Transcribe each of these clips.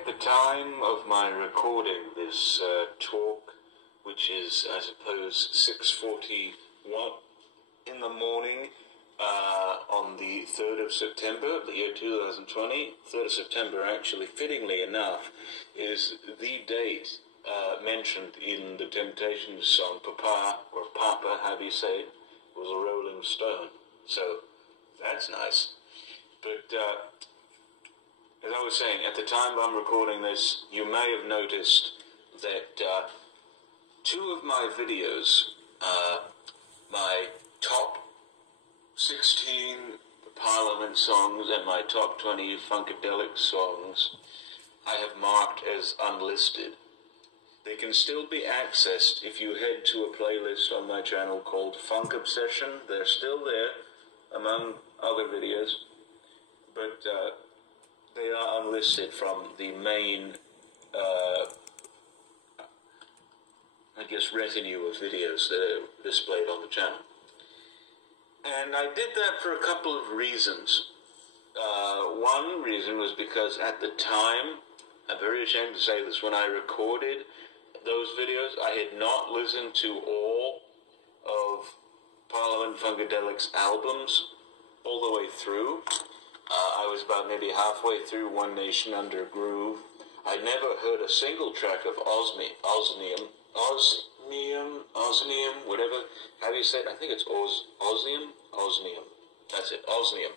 at the time of my recording this talk, which is, I suppose, 6:41 in the morning on the 3rd of September of the year 2020, 3rd of September actually, fittingly enough, is the date mentioned in the Temptations song, Papa, or Papa, however you say it, was a Rolling Stone. So, that's nice. But, as I was saying, at the time I'm recording this, you may have noticed that two of my videos, my top 16 Parliament songs and my top 20 Funkadelic songs, I have marked as unlisted. They can still be accessed if you head to a playlist on my channel called Funk Obsession. They're still there, among other videos, but they are unlisted from the main, I guess, retinue of videos that are displayed on the channel. And I did that for a couple of reasons. One reason was because at the time, I'm very ashamed to say this, when I recorded those videos, I had not listened to all of Parliament Funkadelic's albums all the way through. I was about maybe halfway through One Nation Under Groove. I never heard a single track of Osmium, whatever, how do you say it? I think it's Osmium. That's it, Osmium.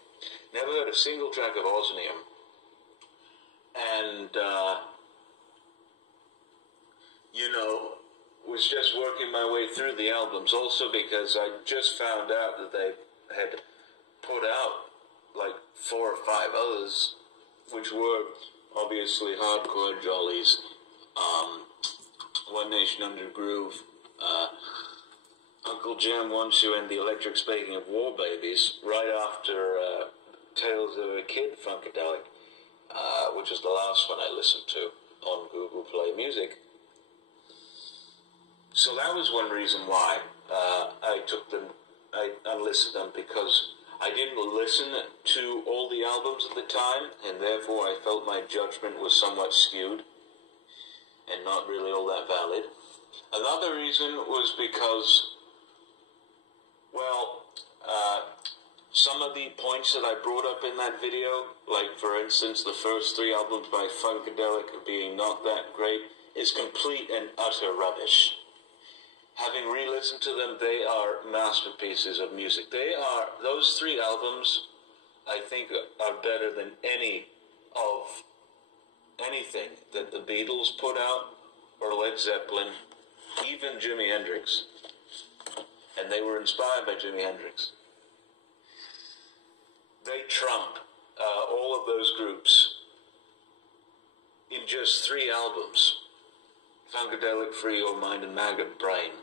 Never heard a single track of Osmium. And, was just working my way through the albums, also because I just found out that they had put out like 4 or 5 others, which were obviously hardcore jollies. One Nation Under Groove, Uncle Jam Wants You, and the Electric Spanking of War Babies, right after Tales of a Kid Funkadelic, which is the last one I listened to on Google Play Music. So that was one reason why I unlisted them, because I didn't listen to all the albums at the time, and therefore I felt my judgment was somewhat skewed and not really all that valid. Another reason was because, well, some of the points that I brought up in that video, like for instance the first 3 albums by Funkadelic being not that great, is complete and utter rubbish. Having re-listened to them, they are masterpieces of music. Those 3 albums, I think, are better than anything that the Beatles put out, or Led Zeppelin, even Jimi Hendrix. And they were inspired by Jimi Hendrix. They trump all of those groups in just 3 albums. Funkadelic, Free Your Mind, and Maggot Brain.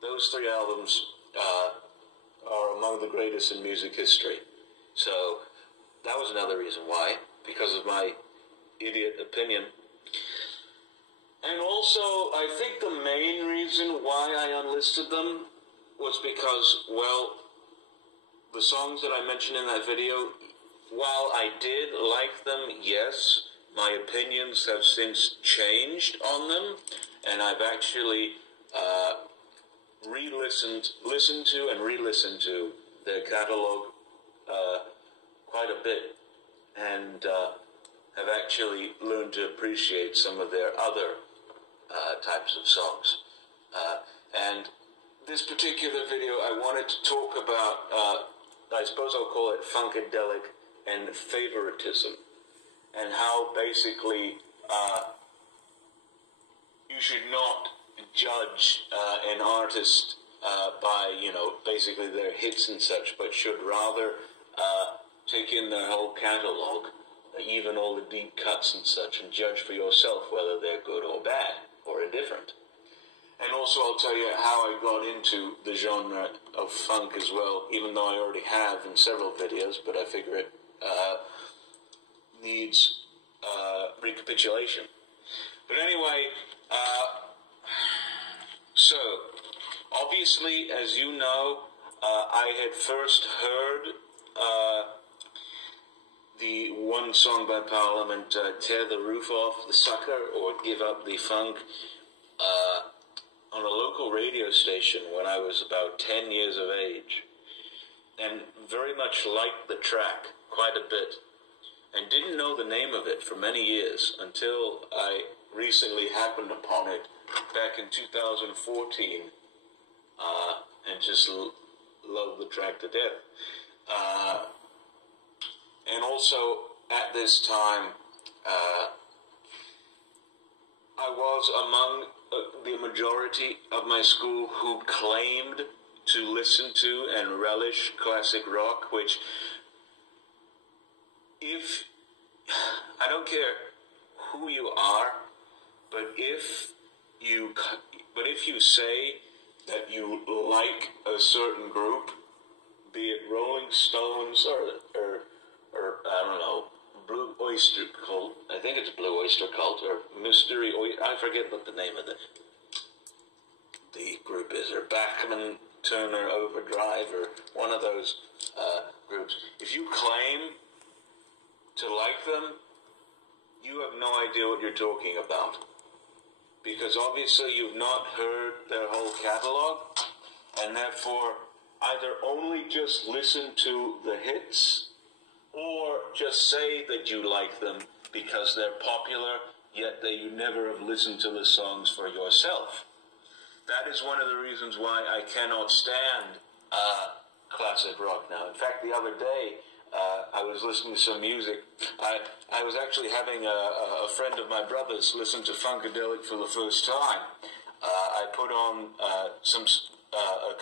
Those 3 albums are among the greatest in music history. So that was another reason why, because of my idiot opinion. And also, I think the main reason why I unlisted them was because, well, the songs that I mentioned in that video, while I did like them, yes, my opinions have since changed on them, and I've actually listened to and re-listened to their catalog quite a bit, and have actually learned to appreciate some of their other types of songs. And this particular video, I wanted to talk about, I suppose I'll call it Funkadelic and Favouritism, and how basically you should not judge an artist by, basically their hits and such, but should rather take in their whole catalogue, even all the deep cuts and such, and judge for yourself whether they're good or bad or indifferent. And also I'll tell you how I got into the genre of funk as well, even though I already have in several videos, but I figure it needs recapitulation. But anyway, so obviously, as you know, I had first heard the one song by Parliament, Tear the Roof Off the Sucker or Give Up the Funk, on a local radio station when I was about 10 years of age, and very much liked the track quite a bit, and didn't know the name of it for many years until I recently happened upon it back in 2014, and just loved the track to death. And also, at this time, I was among the majority of my school who claimed to listen to and relish classic rock, which, I don't care who you are, but if you say that you like a certain group, be it Rolling Stones or I don't know, Blue Oyster Cult, I think it's Blue Oyster Cult, or Mystery Oyster, I forget what the name of the group is, or Bachman Turner Overdrive, or one of those groups. If you claim to like them, you have no idea what you're talking about. Because obviously you've not heard their whole catalog, and therefore either only just listen to the hits, or just say that you like them because they're popular, yet that you never have listened to the songs for yourself. That is one of the reasons why I cannot stand classic rock now. In fact, the other day, I was listening to some music. I was actually having a friend of my brother's listen to Funkadelic for the first time. I put on a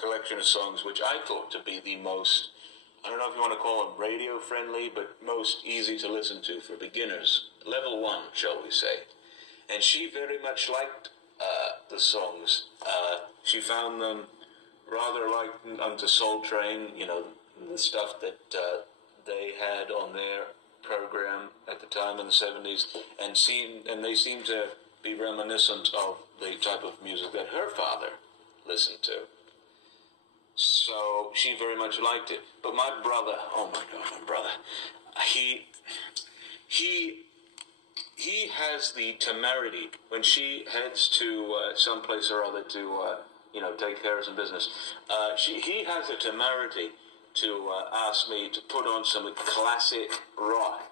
collection of songs which I thought to be the most, I don't know if you want to call them radio friendly, but most easy to listen to for beginners. Level 1, shall we say. And she very much liked the songs. She found them rather like unto Soul Train, you know, the stuff that they had on their program at the time in the 70s, and they seem to be reminiscent of the type of music that her father listened to. So she very much liked it. But my brother, oh my God, my brother, he has the temerity when she heads to someplace or other to take care of some business. He has a temerity to ask me to put on some classic rock,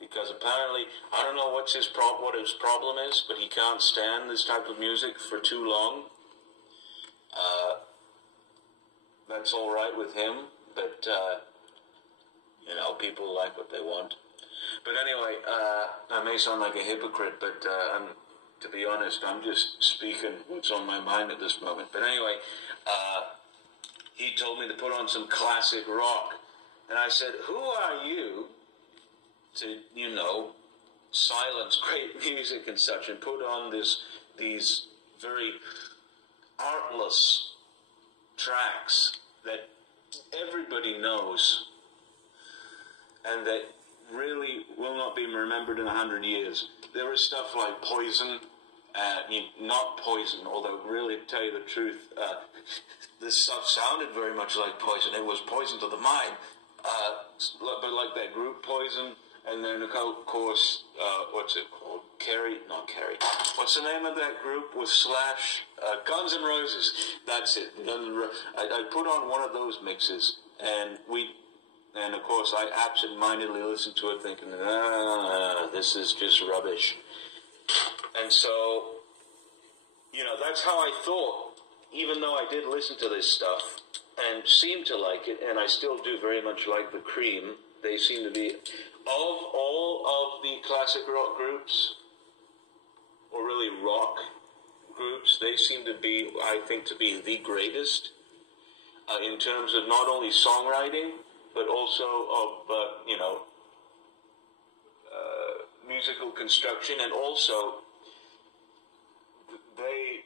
because apparently, I don't know what his problem is, but he can't stand this type of music for too long. That's all right with him, but people like what they want. But anyway, I may sound like a hypocrite, but to be honest, I'm just speaking what's on my mind at this moment. But anyway, he told me to put on some classic rock. And I said, who are you to, silence great music and such, and put on these very artless tracks that everybody knows and that really will not be remembered in 100 years. There is stuff like Poison, not Poison, although really, to tell you the truth, this stuff sounded very much like Poison. It was Poison to the mind, but like that group Poison, and then of course, what's it called? Not Carrie. What's the name of that group with Slash? Guns N' Roses. That's it. I put on one of those mixes, and of course I absent-mindedly listened to it thinking, this is just rubbish. And so, that's how I thought, even though I did listen to this stuff and seemed to like it, and I still do very much like the Cream. They seem to be, of all of the classic rock groups, or really rock groups, they seem to be, I think, to be the greatest in terms of not only songwriting, but also of, musical construction, and also the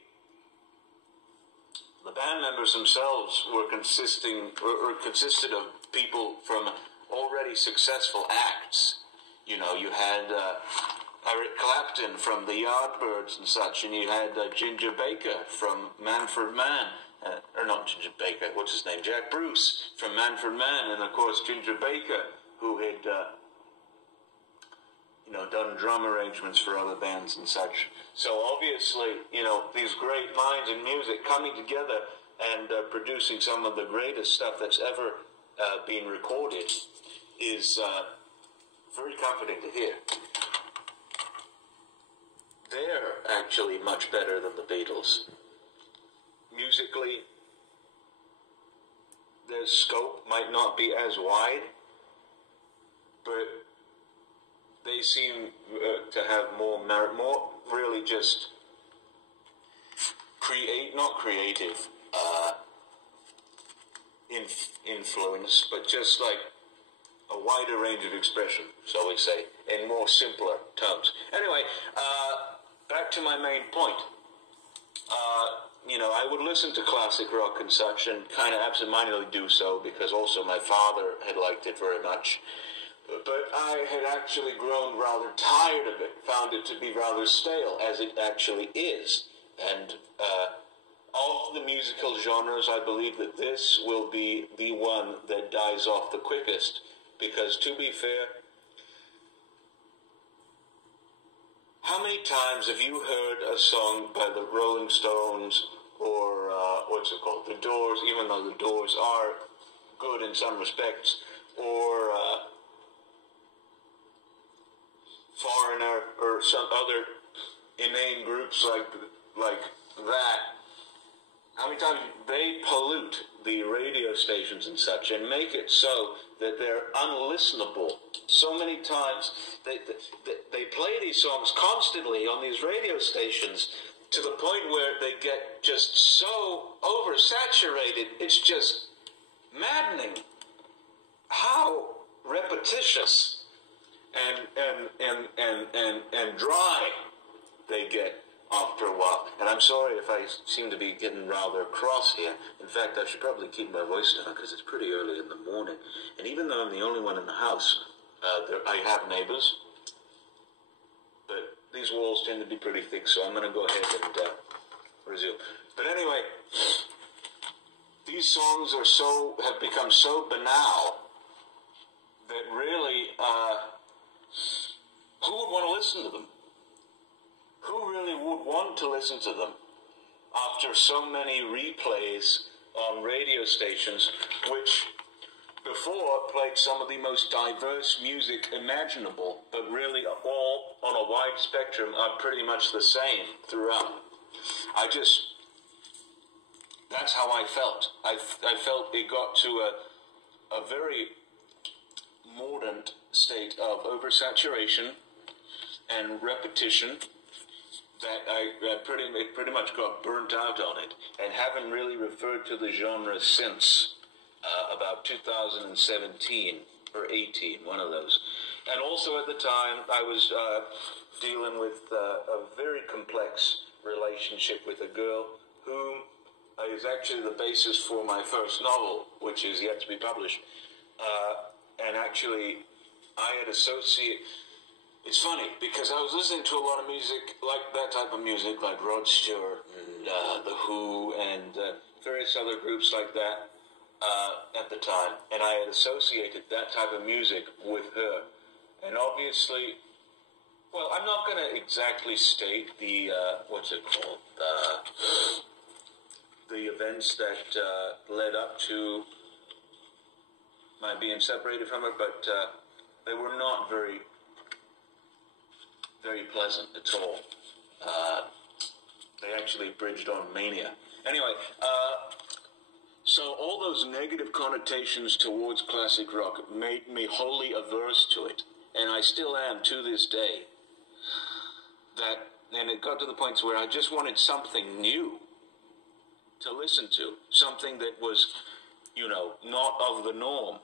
band members themselves consisted of people from already successful acts. You had Eric Clapton from the Yardbirds and such, and you had Ginger Baker from Manfred Mann, or not Ginger Baker, what's his name? Jack Bruce from Manfred Mann, and of course Ginger Baker, who had done drum arrangements for other bands and such. So obviously, these great minds in music coming together and producing some of the greatest stuff that's ever been recorded is very comforting to hear. They're actually much better than the Beatles. Musically, their scope might not be as wide, but they seem to have more merit, more really just not creative influence, but just like a wider range of expression, shall we say, in more simpler tones. Anyway, back to my main point. I would listen to classic rock and such, and kind of absentmindedly do so, because also my father had liked it very much. But I had actually grown rather tired of it, found it to be rather stale, as it actually is. And of the musical genres, I believe that this will be the one that dies off the quickest. Because, to be fair, how many times have you heard a song by the Rolling Stones or, The Doors, even though the Doors are good in some respects, or Foreigner, or some other inane groups like that? How many times they pollute the radio stations and such and make it so that they're unlistenable? So many times they play these songs constantly on these radio stations to the point where they get just so oversaturated, it's just maddening how repetitious and dry they get after a while. And I'm sorry if I seem to be getting rather cross here. In fact, I should probably keep my voice down because it's pretty early in the morning. And even though I'm the only one in the house, I have neighbors, but these walls tend to be pretty thick, so I'm going to go ahead and resume. But anyway, these songs have become so banal that really, who would want to listen to them? Who really would want to listen to them after so many replays on radio stations, which before played some of the most diverse music imaginable, but really all on a wide spectrum are pretty much the same throughout. That's how I felt. I felt it got to a very mordant state of oversaturation and repetition that I pretty much got burnt out on it, and haven't really referred to the genre since about 2017 or 18, one of those. And also at the time, I was dealing with a very complex relationship with a girl whom is actually the basis for my first novel, which is yet to be published. And actually, I had associated... It's funny, because I was listening to a lot of music, like that type of music, like Rod Stewart and The Who and various other groups like that at the time. And I had associated that type of music with her. And obviously, well, I'm not going to exactly state the, the events that led up to my being separated from her, but they were not very pleasant at all. They actually bridged on mania. Anyway, so all those negative connotations towards classic rock made me wholly averse to it, and I still am to this day. And it got to the point where I just wanted something new to listen to, something that was, not of the norm.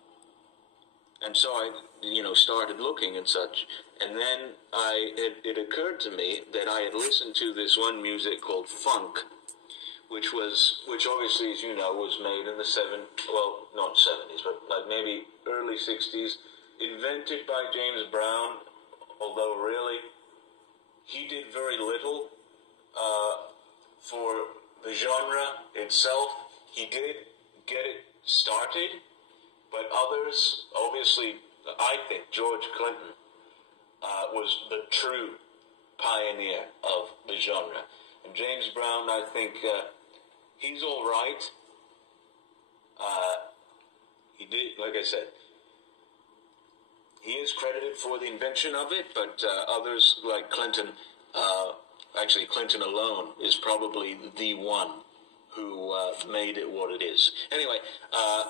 And so I, started looking and such. And then it occurred to me that I had listened to this one music called funk, which obviously, as you know, was made in the not 70s, but like maybe early 60s, invented by James Brown, although really he did very little for the genre itself. He did get it started, but others, obviously, I think George Clinton was the true pioneer of the genre. And James Brown, I think, he's all right. He did, like I said, he is credited for the invention of it, but others like Clinton, actually Clinton alone is probably the one who made it what it is. Anyway,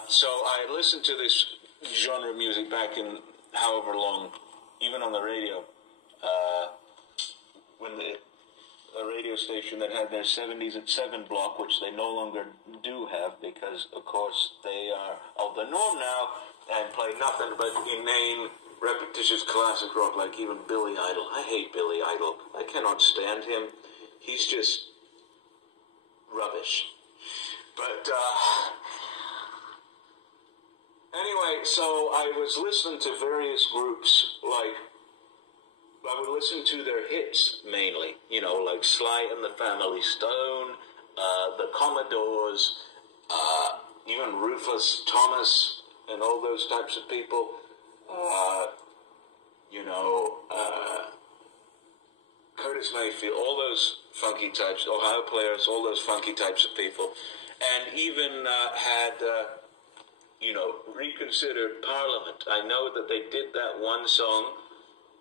so I listened to this genre of music back in however long, even on the radio, when a radio station that had their 70s at 7 block, which they no longer do have because, of course, they are of the norm now and play nothing but inane, repetitious classic rock like even Billy Idol. I hate Billy Idol. I cannot stand him. He's just rubbish. But, anyway, so I was listening to various groups, like, I would listen to their hits mainly, you know, like Sly and the Family Stone, the Commodores, even Rufus Thomas and all those types of people, you know, Curtis Mayfield, all those funky types, Ohio Players, all those funky types of people, and even had, you know, reconsidered Parliament. I know that they did that one song,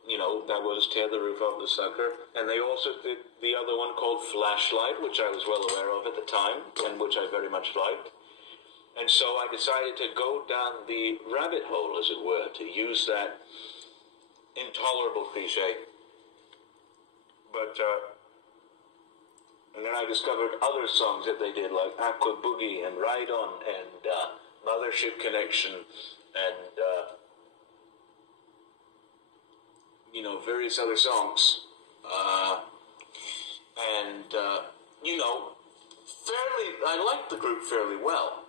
you know, that was Tear the Roof Off the Sucker, and they also did the other one called Flashlight, which I was well aware of at the time, and which I very much liked. And so I decided to go down the rabbit hole, as it were, to use that intolerable cliche. But, and then I discovered other songs that they did, like Aqua Boogie and Ride On and Mothership Connection and, you know, various other songs. You know, I liked the group fairly well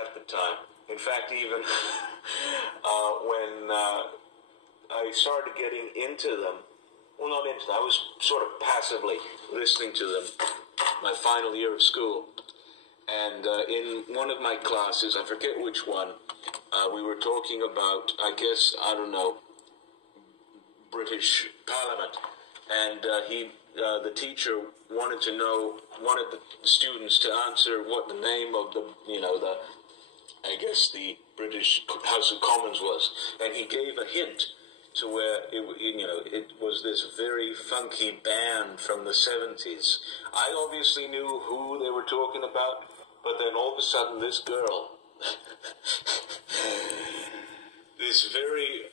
at the time. In fact, even when I started getting into them, well, not into them, I was sort of passively listening to them my final year of school. And in one of my classes, I forget which one, we were talking about, I guess, I don't know, British Parliament. And the teacher wanted the students to answer what the name of the, you know, the British House of Commons was. And he gave a hint to where, it was this very funky band from the 70s. I obviously knew who they were talking about, but then all of a sudden this girl, this very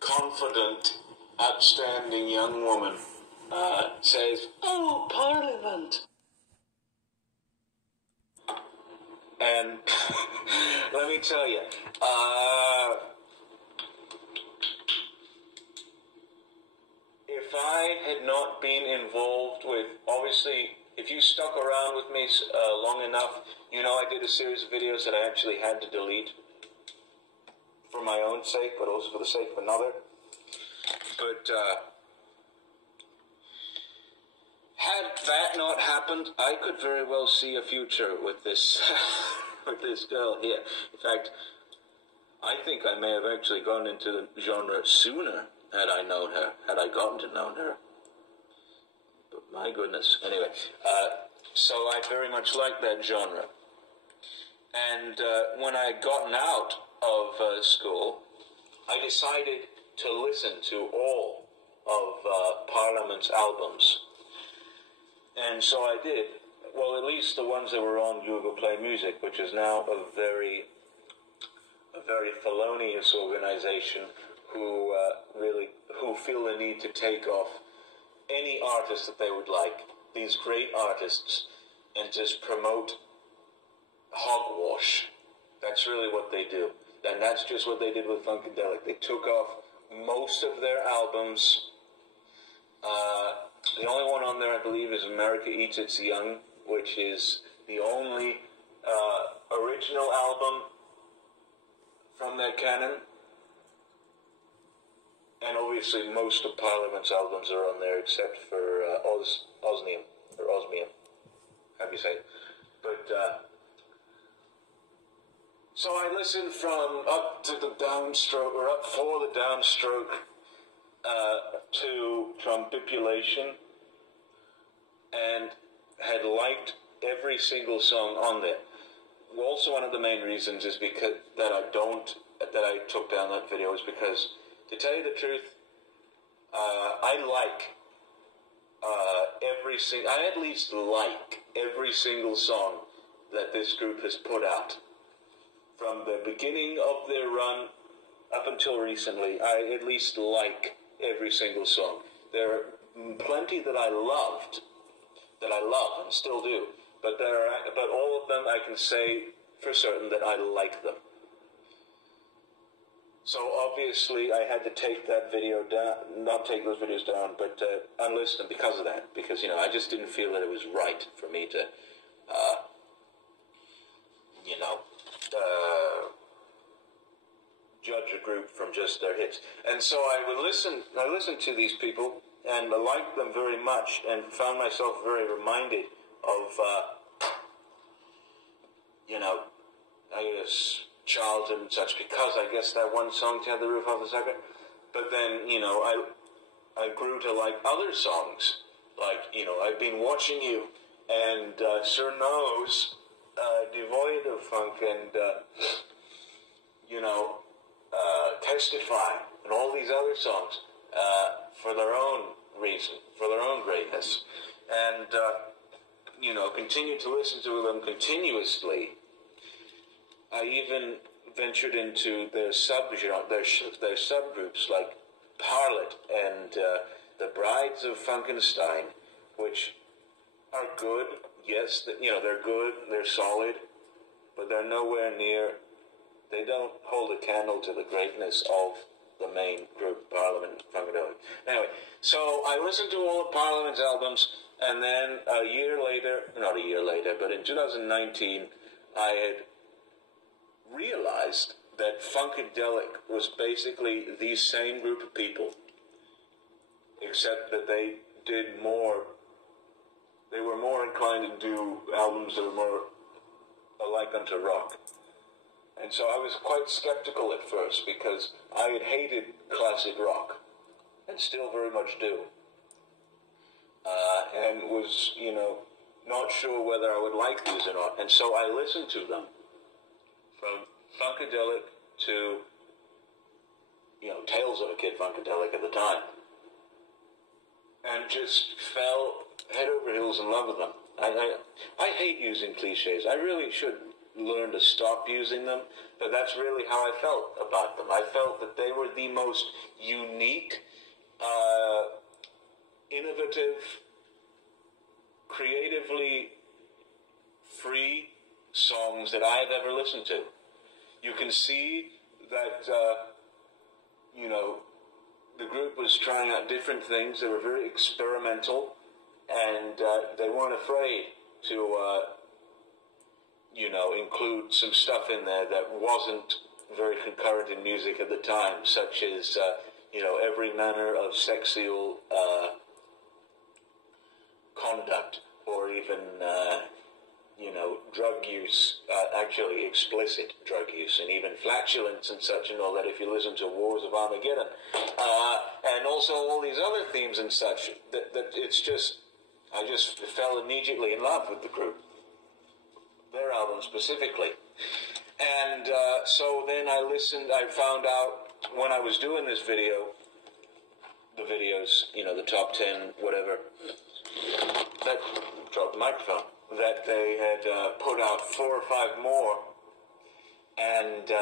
confident, outstanding young woman, says, "Oh, Parliament." And let me tell you, if I had not been involved with, obviously, if you stuck around with me long enough, you know I did a series of videos that I actually had to delete for my own sake, but also for the sake of another. But had that not happened, I could very well see a future with this with this girl here. In fact, I think I may have actually gone into the genre sooner had I known her, had I gotten to know her. But my goodness. Anyway, so I very much like that genre. And when I had gotten out of school, I decided to listen to all of Parliament's albums. And so I did. Well, at least the ones that were on Google Play Music, which is now a very felonious organization who feel the need to take off any artist that they would like, these great artists, and just promote hogwash. That's really what they do. And that's just what they did with Funkadelic. They took off most of their albums. The only one on there, I believe, is America Eats Its Young, which is the only original album from their canon. And obviously most of Parliament's albums are on there except for Osmium, or Osmium, how do you say it? But, so I listened from up to the downstroke, or up for the downstroke, to Trumpipulation, and had liked every single song on there. Also, one of the main reasons is because that I took down that video is because, to tell you the truth, I at least like every single song that this group has put out. From the beginning of their run up until recently, I at least like every single song. There are plenty that I love and still do, but all of them I can say for certain that I like them. So obviously I had to take that video down, not take those videos down, but unlist them because of that. Because, I just didn't feel that it was right for me to, judge a group from just their hits. And so I listened to these people, and I liked them very much, and found myself very reminded of, I guess, childhood and such, because I guess that one song, Tear the Roof Off the Sucker. But then, I grew to like other songs, like, I've Been Watching You, and Sir Nose, devoid of funk, and, Testify, and all these other songs, for their own reason, for their own greatness. And, continued to listen to them continuously. I even ventured into their subgroups like Parlet and the Brides of Funkenstein, which are good. Yes, they're good, they're solid, but they're nowhere near. They don't hold a candle to the greatness of the main group, Parliament, Funkadelic. Anyway, so I listened to all of Parliament's albums, and then not a year later, but in 2019, I had realized that Funkadelic was basically the same group of people, except that they were more inclined to do albums that were more alike unto rock. And so I was quite skeptical at first, because I had hated classic rock, and still very much do, and was, not sure whether I would like these or not. And so I listened to them, from Funkadelic to, Tales of a Kid Funkadelic at the time, and just fell head over heels in love with them. I hate using cliches. I really should learn to stop using them, but that's really how I felt about them. I felt that they were the most unique, innovative, creatively free songs that I have ever listened to. You can see that, the group was trying out different things. They were very experimental, and they weren't afraid to, include some stuff in there that wasn't very concurrent in music at the time, such as, every manner of sexual conduct, or even, drug use, actually explicit drug use, and even flatulence and such and all that, if you listen to Wars of Armageddon, and also all these other themes and such, that I just fell immediately in love with the group, their album specifically. And so then I found out when I was doing this video, the videos, the top 10, whatever, that dropped the microphone, that they had put out 4 or 5 more, and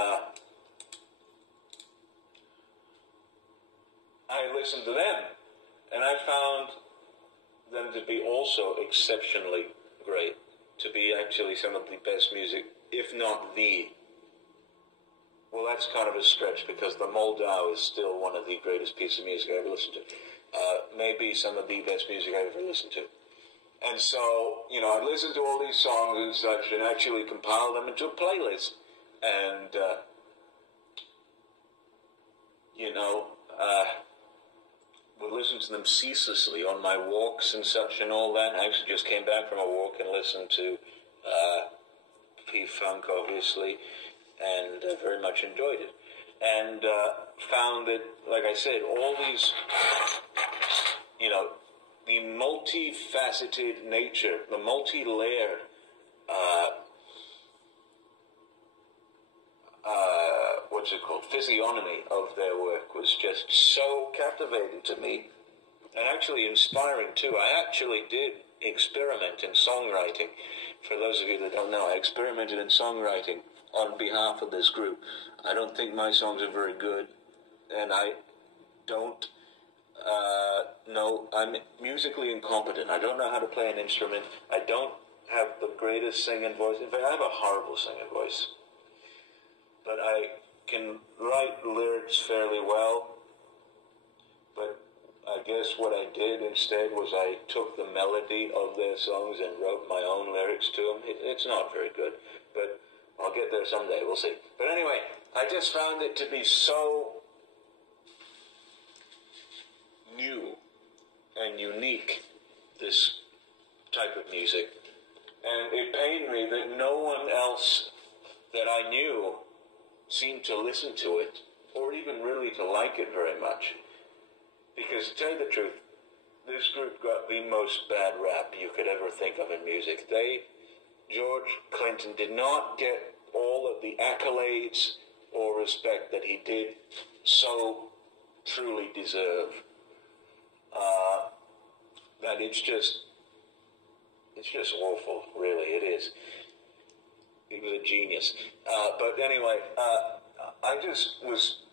I listened to them, and I found them to be also exceptionally great, to be actually some of the best music, if not the. Well, that's kind of a stretch, because the Moldau is still one of the greatest pieces of music I ever listened to. Maybe some of the best music I ever listened to. And so, I listened to all these songs and such, and actually compiled them into a playlist. And, would listen to them ceaselessly on my walks and such and all that. I actually just came back from a walk and listened to P-Funk, obviously, and very much enjoyed it. and found that, like I said, all these, the multifaceted nature, the multi-layered physiognomy of their work was just so captivating to me, and actually inspiring too. I actually did experiment in songwriting. For those of you that don't know, I experimented in songwriting on behalf of this group. I don't think my songs are very good, and I don't know, I'm musically incompetent. I don't know how to play an instrument. I don't have the greatest singing voice. In fact, I have a horrible singing voice. But I can write lyrics fairly well. But I guess what I did instead was I took the melody of their songs and wrote my own lyrics to them. It's not very good, but I'll get there someday. We'll see. But anyway, I just found it to be so new and unique, this type of music. And it pained me that no one else that I knew seemed to listen to it, or even really to like it very much. Because to tell you the truth, this group got the most bad rap you could ever think of in music. George Clinton did not get all of the accolades or respect that he did so truly deserve. That it's just awful, really, it is. He was a genius. But anyway, I just was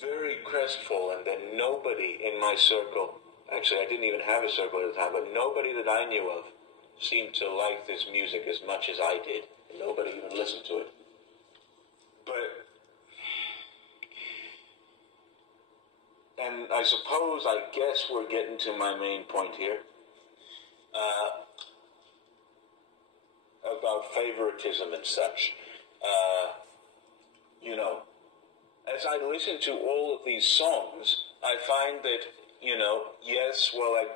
very crestfallen that nobody in my circle, actually I didn't even have a circle at the time, but nobody that I knew of seemed to like this music as much as I did. Nobody even listened to it. And I guess we're getting to my main point here, about favoritism and such. As I listen to all of these songs, I find that, yes, while I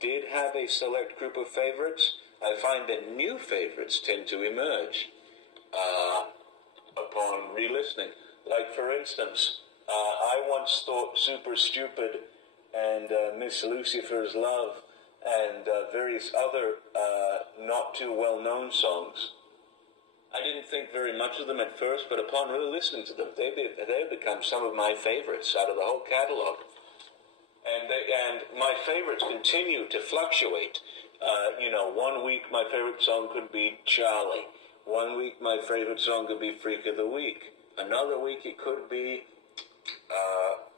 did have a select group of favorites, I find that new favorites tend to emerge upon re-listening. Like, for instance, I once thought Super Stupid and Miss Lucifer's Love and various other not too well-known songs, I didn't think very much of them at first, but upon really listening to them, they've become some of my favorites out of the whole catalog. And my favorites continue to fluctuate. 1 week my favorite song could be Charlie. 1 week my favorite song could be Freak of the Week. Another week it could be,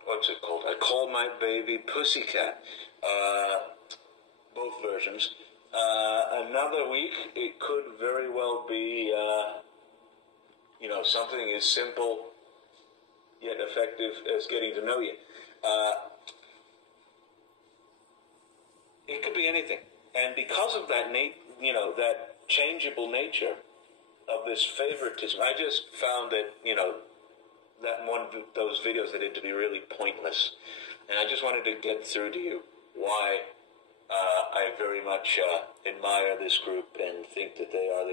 what's it called? I Call My Baby Pussycat. Both versions. Another week it could very well be, something as simple yet effective as Getting to Know You. It could be anything. And because of that, that changeable nature of this favoritism, I just found that, that one of those videos I did to be really pointless. And I just wanted to get through to you why I very much admire this group and think that they are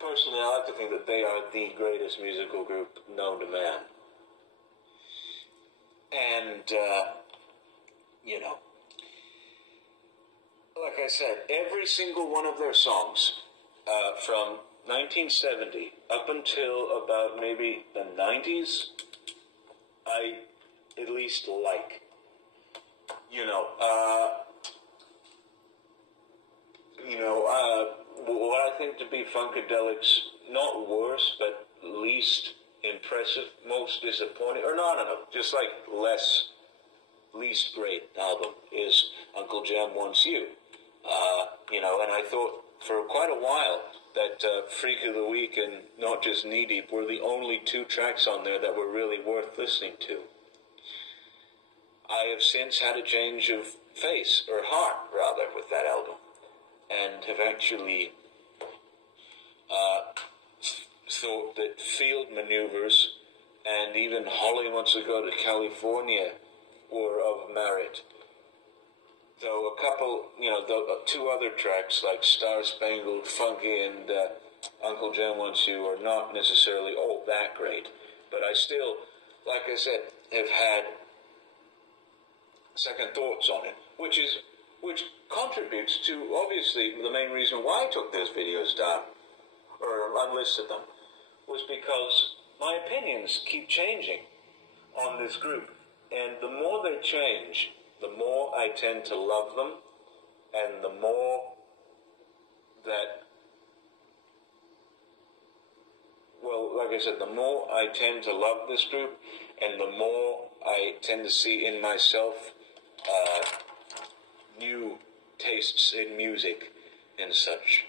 personally, I like to think that they are the greatest musical group known to man. And, like I said, every single one of their songs from 1970 up until about maybe the 90s, I at least like. What I think to be Funkadelic's not worst, but least impressive, most disappointing, or no, just like least great album is Uncle Jam Wants You. And I thought for quite a while that Freak of the Week and Not Just Knee Deep were the only two tracks on there that were really worth listening to. I have since had a change of face, or heart, rather, with that album, and have actually thought that Field Maneuvers and even Holly Wants to Go to California were of merit. Though a couple, two other tracks like Star Spangled Funky and Uncle Jam Wants You are not necessarily all that great, but I still, like I said, have had second thoughts on it, which contributes to, obviously, the main reason why I took those videos down, or unlisted them, was because my opinions keep changing on this group. And the more they change, the more I tend to love them, and the more that, well, like I said, the more I tend to love this group, and the more I tend to see in myself new tastes in music and such.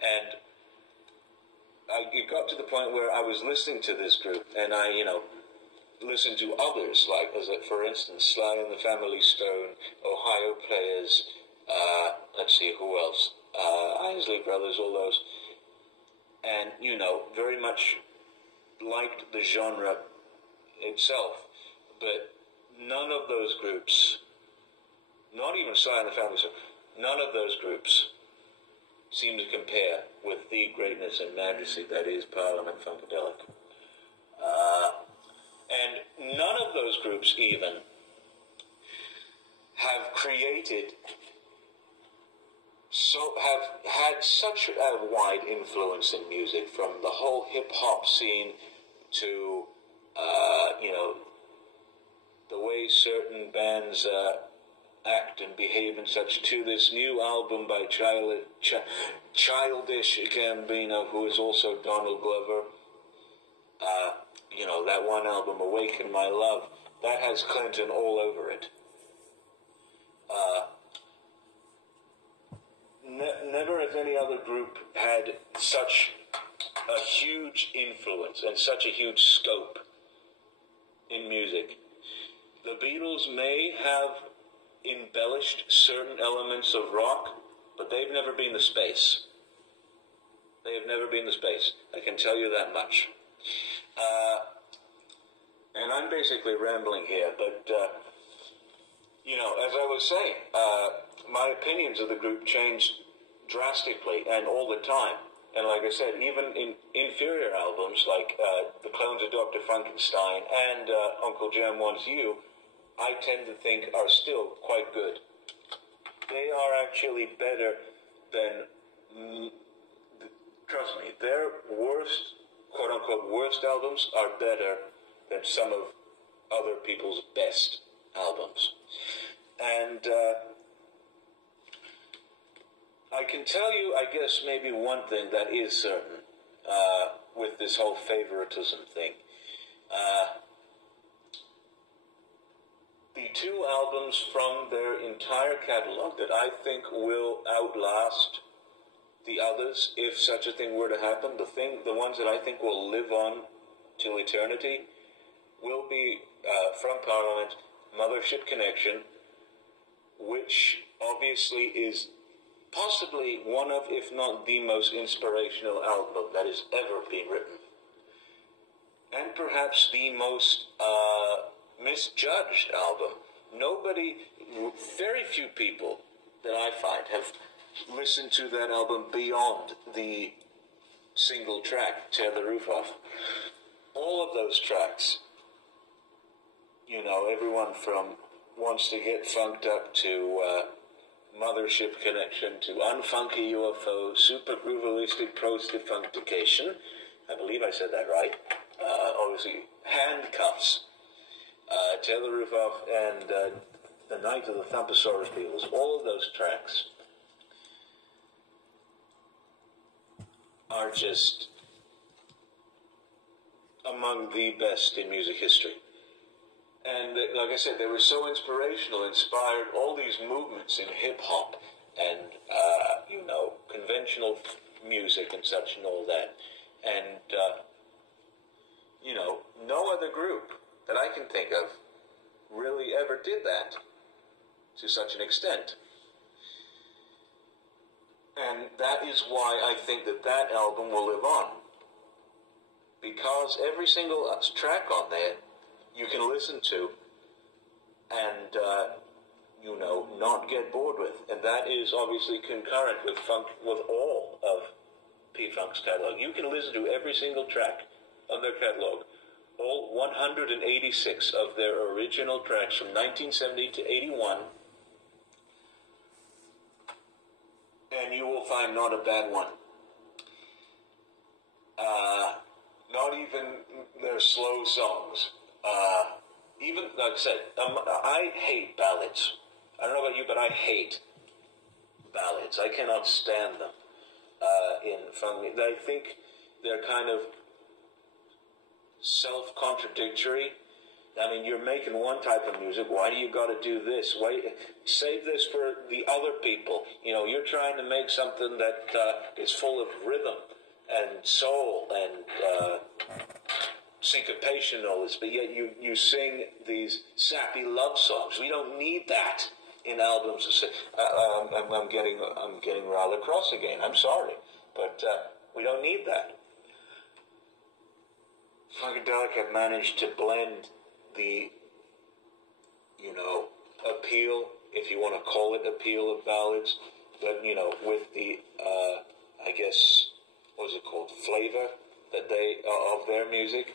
And it got to the point where I was listening to this group, and I, listened to others, like, for instance, Sly and the Family Stone, Ohio Players, let's see, who else? Isley Brothers, all those. And, very much liked the genre itself. But none of those groups, not even Sly and the Family Stone, none of those groups seem to compare with the greatness and majesty that is Parliament Funkadelic. And none of those groups even have have had such a wide influence in music, from the whole hip-hop scene to, the way certain bands act and behave and such, to this new album by Childish Gambino, who is also Donald Glover. That one album, Awaken My Love, that has Clinton all over it. Never has any other group had such a huge influence and such a huge scope in music. The Beatles may have embellished certain elements of rock, but they've never been the Space. They have never been the Space. I can tell you that much. And I'm basically rambling here, but, as I was saying, my opinions of the group changed drastically and all the time. And like I said, even in inferior albums like The Clones of Dr. Frankenstein and Uncle Jam Wants You, I tend to think are still quite good. They are actually better than, trust me, their worst, quote-unquote, worst albums are better than some of other people's best albums. And I can tell you, I guess, maybe one thing that is certain with this whole favoritism thing. The two albums from their entire catalog that I think will outlast the others, if such a thing were to happen, the ones that I think will live on till eternity, will be from Parliament, Mothership Connection, which obviously is possibly one of, if not the most inspirational album that has ever been written. And perhaps the most misjudged album. Very few people that I find have listened to that album beyond the single track, Tear the Roof Off. All of those tracks, everyone from Wants to Get Funked Up to Mothership Connection to Unfunky UFO, Super Groovalistic Prostifunction, I believe I said that right, obviously Handcuffs, Tear the Roof Off, and The Night of the Thumposaurus Beetles. All of those tracks are just among the best in music history. And like I said, they were so inspirational, inspired all these movements in hip-hop and, conventional music and such and all that. And, no other group that I can think of really ever did that to such an extent. And that is why I think that album will live on. Because every single track on there you can listen to and, not get bored with. And that is obviously concurrent with all of P-Funk's catalog. You can listen to every single track on their catalog, all 186 of their original tracks from 1970 to 81, and you will find not a bad one. Not even their slow songs. Even, like I said, I hate ballads. I don't know about you, but I hate ballads. I cannot stand them in funk. I think they're kind of self-contradictory. I mean, you're making one type of music. Why do you got to do this? Why save this for the other people? You know, you're trying to make something that is full of rhythm and soul and syncopation and all this, but yet you sing these sappy love songs. We don't need that in albums. I'm getting rather cross again. I'm sorry, but we don't need that. Funkadelic have managed to blend the, appeal, if you want to call it appeal, of ballads, but, with the, I guess, what is it called, flavor that of their music,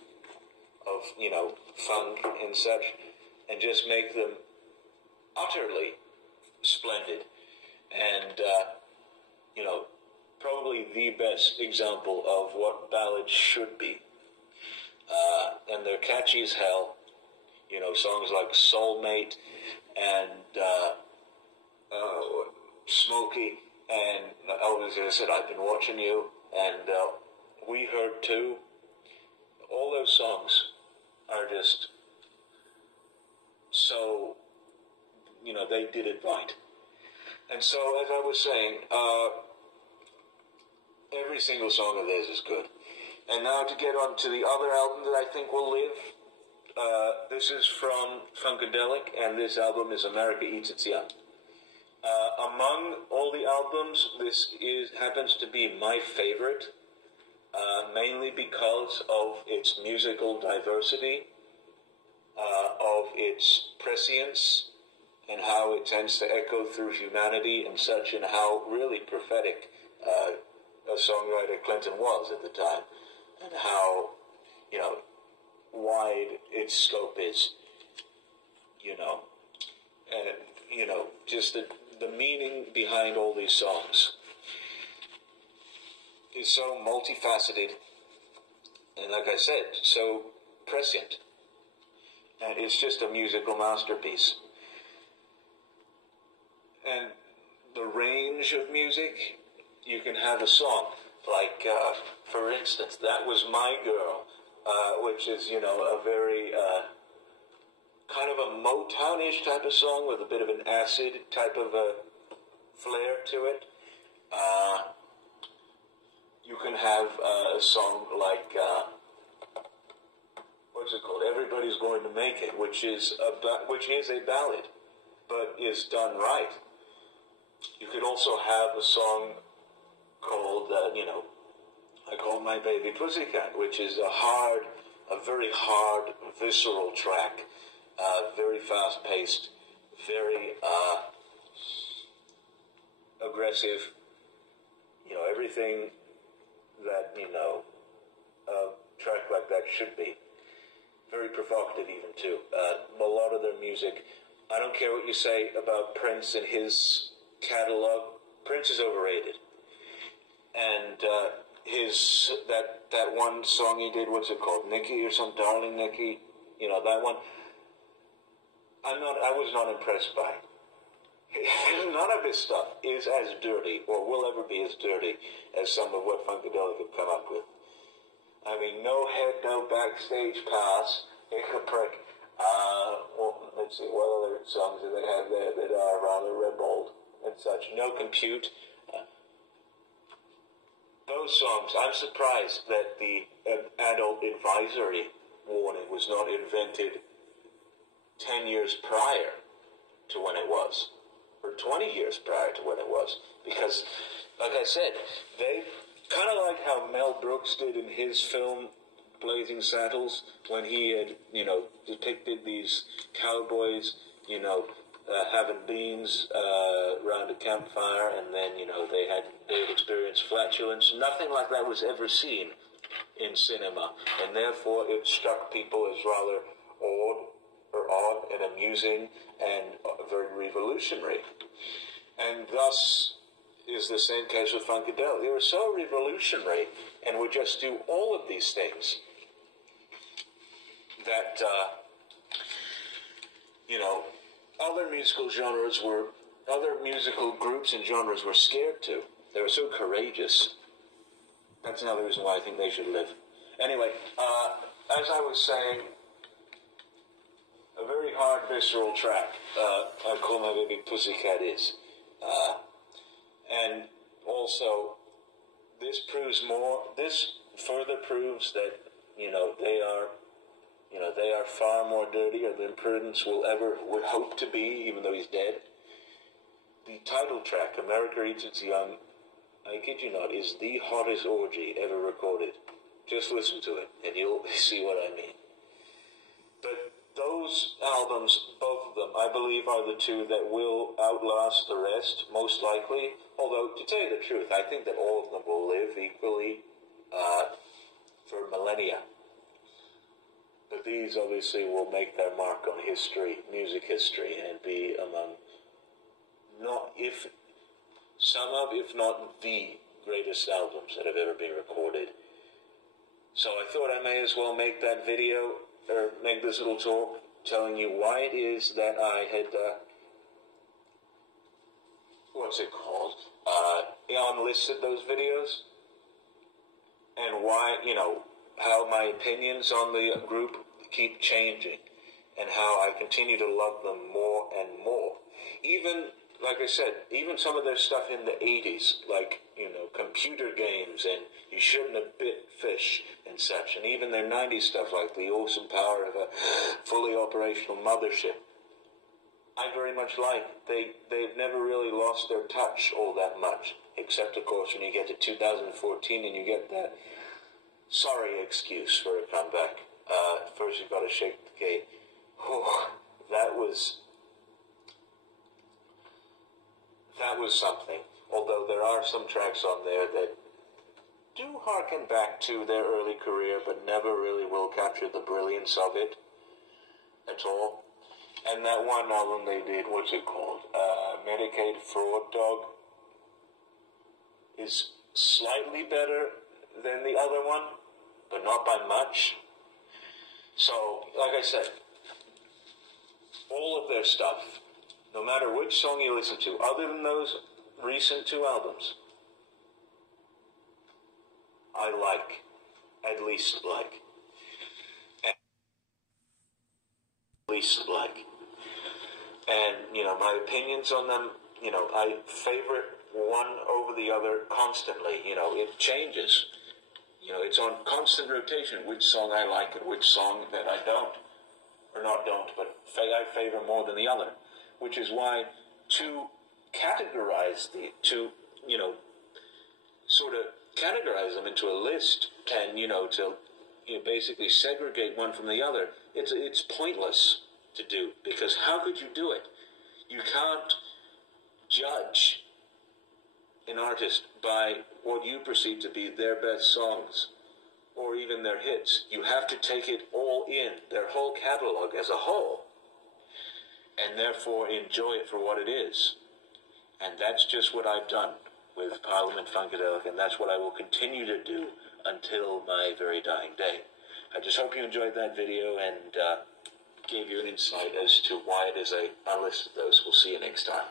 of, funk and such, and just make them utterly splendid, and, probably the best example of what ballads should be. And they're catchy as hell, songs like Soulmate and Smokey, and as I said, I've been watching you, and We Heard Too. All those songs are just so, they did it right. And so, as I was saying, every single song of theirs is good. And now to get on to the other album that I think will live. This is from Funkadelic, and this album is America Eats Its Young. Among all the albums, this happens to be my favorite, mainly because of its musical diversity, of its prescience, and how it tends to echo through humanity and such, and how really prophetic a songwriter Clinton was at the time, and how, wide its scope is, and, just the meaning behind all these songs is so multifaceted, and like I said, so prescient, and it's just a musical masterpiece. And the range of music, you can have a song like, for instance, That Was My Girl, which is, a very kind of a Motown-ish type of song with a bit of an acid type of a flair to it. You can have a song like, what's it called? Everybody's Going to Make It, which is a ballad, but is done right. You could also have a song called, I Call My Baby Pussycat, which is a very hard, visceral track, very fast-paced, very aggressive, everything that, a track like that should be. Very provocative even, too. A lot of their music, I don't care what you say about Prince and his catalog, Prince is overrated. And that one song he did, what's it called, Nikki or some Darling Nikki, that one, I was not impressed by. None of his stuff is as dirty, or will ever be as dirty, as some of what Funkadelic have come up with. I mean, no head, no backstage pass, a prick. Let's see, what other songs do they have there that are rather red-bold and such? No Compute. Those songs, I'm surprised that the adult advisory warning was not invented 10 years prior to when it was, or 20 years prior to when it was, because, like I said, they kind of like how Mel Brooks did in his film Blazing Saddles, when he had, depicted these cowboys, having beans around a campfire, and then, they had experienced flatulence. Nothing like that was ever seen in cinema, and therefore it struck people as rather odd and amusing and very revolutionary. And thus is the same case with Funkadelic. They were so revolutionary and would just do all of these things that, other musical groups and genres were scared to. They were so courageous. That's another reason why I think they should live. Anyway, as I was saying, a very hard, visceral track, I Call My Baby Pussycat is. And also, this further proves that, they are far more dirtier than Prudence would hope to be, even though he's dead. The title track, America Eats Its Young, I kid you not, is the hottest orgy ever recorded. Just listen to it, and you'll see what I mean. But those albums, both of them, I believe are the two that will outlast the rest, most likely. Although, to tell you the truth, I think that all of them will live equally for millennia. But these obviously will make their mark on history, music history, and be among if not the greatest albums that have ever been recorded. So I thought I may as well make that video, or make this little talk, telling you why it is that I had, unlisted those videos, and why, how my opinions on the group keep changing, and how I continue to love them more and more. Even, like I said, even some of their stuff in the 80s, like, computer games and You Shouldn't Have Bit Fish and such, and even their 90s stuff like The Awesome Power of a Fully Operational Mothership, I very much like. They've never really lost their touch all that much, except, of course, when you get to 2014 and you get that sorry excuse for a comeback. First you've got to shake the gate. Oh, that was something. Although there are some tracks on there that do harken back to their early career, but never really will capture the brilliance of it at all. And that one album they did, what's it called? Medicaid Fraud Dog, is slightly better than the other one, but not by much. So, like I said, all of their stuff, no matter which song you listen to, other than those recent two albums, I like, at least like. And, my opinions on them, I favorite one over the other constantly. It changes. It's on constant rotation, which song I like and which song that I don't. Or not don't, but I favor more than the other. Which is why to categorize sort of categorize them into a list and, to basically segregate one from the other, it's pointless to do, because how could you do it? You can't judge an artist by what you perceive to be their best songs or even their hits. You have to take it all in, their whole catalog as a whole, and therefore enjoy it for what it is. And that's just what I've done with Parliament Funkadelic, and that's what I will continue to do until my very dying day. I just hope you enjoyed that video and gave you an insight as to why it is I unlisted those. We'll see you next time.